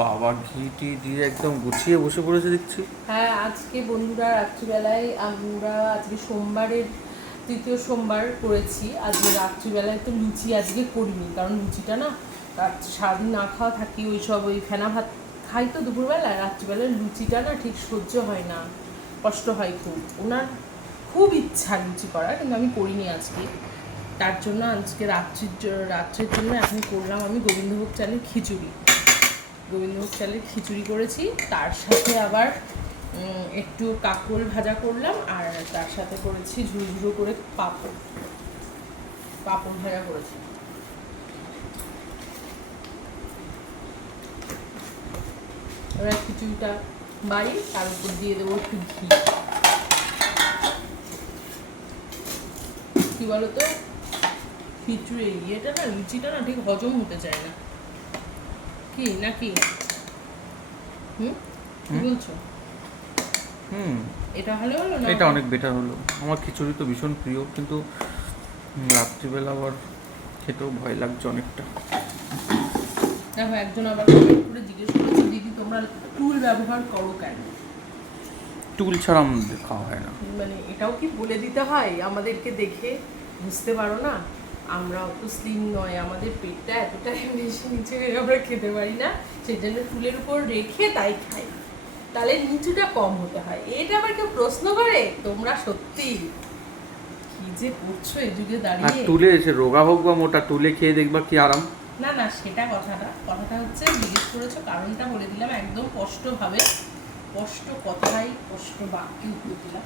বাবা, ঘি টি দিয়ে একদম গুছিয়ে বসে পড়েছে দেখছি। হ্যাঁ আজকে বন্ধুরা রাত্রিবেলায় আমরা আজকে সোমবারের তৃতীয় সোমবার করেছি। আজকে রাত্রিবেলায় তো লুচি আজকে করিনি, কারণ লুচিটা না সারাদিন না খাওয়া থাকি, ওই সব ওই ফেনা ভাত খাই তো দুপুরবেলা, রাত্রিবেলায় লুচিটা না ঠিক সহ্য হয় না, কষ্ট হয় খুব। ওনার খুব ইচ্ছা লুচি করার, কিন্তু আমি করিনি আজকে। তার জন্য আজকে রাত্রির রাত্রের জন্য এখন করলাম আমি গোবিন্দভোগ চালের খিচুড়ি। গোবিন্দভোগ চালের খিচুড়ি করেছি। তার সাথে আবার একটু কাকল ভাজা করলাম আর তার সাথে করেছি ঝুড়ো করে পাঁপড়। পাঁপড় ভাজা করেছি। এবার খিচুড়িটা বাড়ি, তার উপর দিয়ে দেবো একটু ঘি। কি বলতো? খিচুড়ি ইয়েটা না, লুচিটা না ঠিক হজম হতে চায় না। কি নাকি? হুম। বলছো? হুম। এটা ভালো হলো না এটা অনেক বেটার হলো। আমার খিচুড়ি তো ভীষণ প্রিয় কিন্তু রাত্রিবেলা আবার খেতেও ভয় লাগছে অনেকটা। দেখো একজন আবার করে জিজ্ঞেস করেছে দিদি তোমরা টুল ব্যবহার করো কেন? টুল ছাড়া আমাদের খাওয়া হয় না। মানে এটাও কি বলে দিতে হয়? আমাদেরকে দেখে বুঝতে পারো না? আমরা অত স্লিম নয় আমাদের পেটটা এতটাই বেশি নিচে হয়ে আমরা খেতে পারি না সেই জন্য টুলের উপর রেখে তাই খাই। তাহলে নিচুটা কম হতে হয়। এটা আবার কেউ প্রশ্ন করে? তোমরা সত্যি? কি যে করছ এই যুগে আর দাঁড়িয়ে তুলে এসে রোগা হোক বা মোটা তুলে খেয়ে দেখবা কি আরাম। না না সেটা কথাটা কথাটা হচ্ছে জিজ্ঞেস করেছ কারণটা বলে দিলাম একদম স্পষ্টভাবে। স্পষ্ট কথাই স্পষ্ট বাক্যে উত্তর দিলাম।